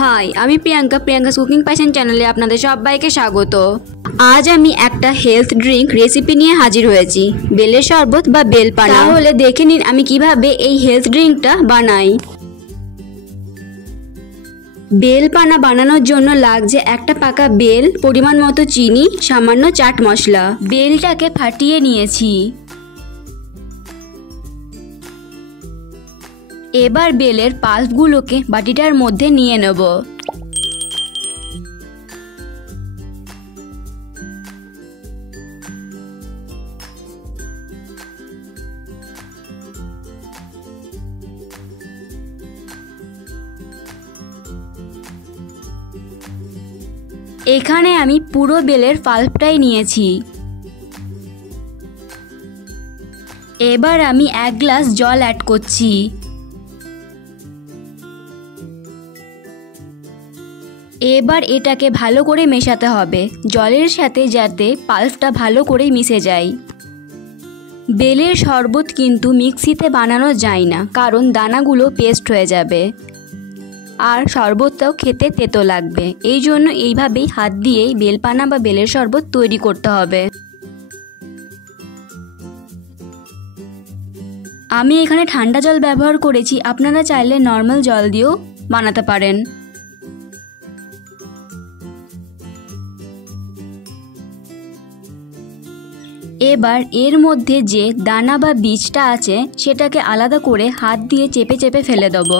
High, আমি Priyanka cooking passion চ্যানেলে আপনাদের সবাইকে স্বাগত। আজ আমি একটা হেলথ ড্রিঙ্ক রেসিপি নিয়ে হাজির হয়েছি, বেলের শরবত বা বেলপানা। তাহলে দেখে নিন আমি কিভাবে এই হেলথ ড্রিঙ্কটা বানাই। বেলপানা বানানোর জন্য লাগছে একটা পাকা বেল, পরিমাণ মতো চিনি, সামান্য চাট মশলা। বেলটাকে ফাটিয়ে নিয়েছি। এবার বেলের পাল্পগুলোকে বাটিটার মধ্যে নিয়ে নেব। এখানে আমি পুরো বেলের পাল্পটাই নিয়েছি। এবার আমি 1 গ্লাস জল অ্যাড করছি। এবার এটাকে ভালো করে মেশাতে হবে, জলের সাথে যাতে পাল্পটা ভালো করে মিশে যায়। বেলের শরবত কিন্তু মিক্সিতে বানানো যায় না, কারণ দানাগুলো পেস্ট হয়ে যাবে আর শরবতটাও খেতে তেতো লাগবে। এই জন্য এইভাবেই হাত দিয়েই বেলপানা বা বেলের শরবত তৈরি করতে হবে। আমি এখানে ঠান্ডা জল ব্যবহার করেছি, আপনারা চাইলে নর্মাল জল দিয়েও বানাতে পারেন। এবার এর মধ্যে যে দানা বা বীজটা আছে সেটাকে আলাদা করে হাত দিয়ে চেপে চেপে ফেলে দেব।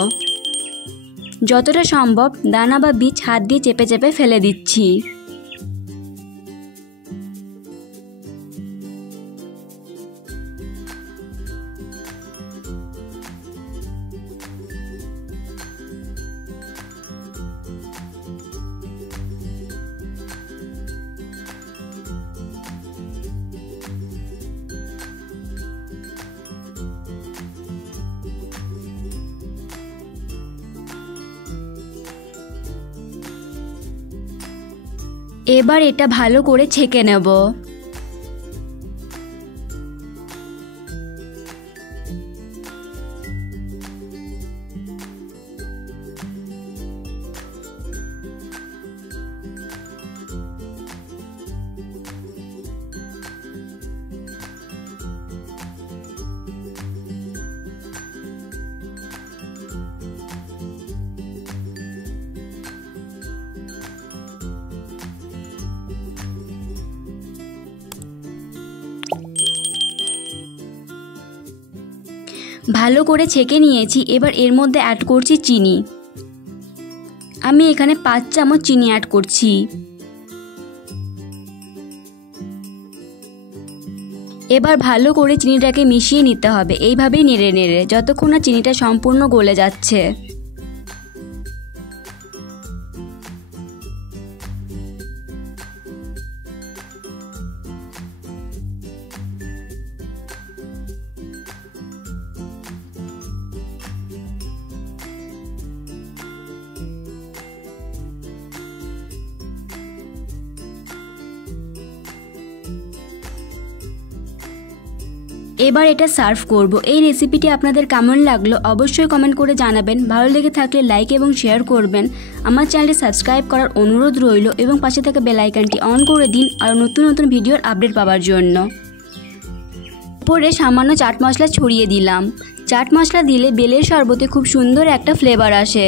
যতটা সম্ভব দানা বা বীজ হাত দিয়ে চেপে চেপে ফেলে দিচ্ছি। এবার এটা ভালো করে ছেঁকে নেব। ভালো করে ছেঁকে নিয়েছি। এবার এর মধ্যে অ্যাড করছি চিনি। আমি এখানে 5 চামচ চিনি অ্যাড করছি। এবার ভালো করে চিনিটাকে মিশিয়ে নিতে হবে, এইভাবেই নেড়ে নেড়ে, যতক্ষণ না চিনিটা সম্পূর্ণ গলে যাচ্ছে। এবার এটা সার্ভ করব। এই রেসিপিটি আপনাদের কেমন লাগলো অবশ্যই কমেন্ট করে জানাবেন। ভালো লেগে থাকলে লাইক এবং শেয়ার করবেন। আমার চ্যানেলটি সাবস্ক্রাইব করার অনুরোধ রইল এবং পাশে থাকা বেল আইকনটি অন করে দিন আর নতুন নতুন ভিডিওর আপডেট পাওয়ার জন্য। উপরে সামান্য চাট মশলা ছড়িয়ে দিলাম। চাট মশলা দিলে বেলের শরবতে খুব সুন্দর একটা ফ্লেভার আসে।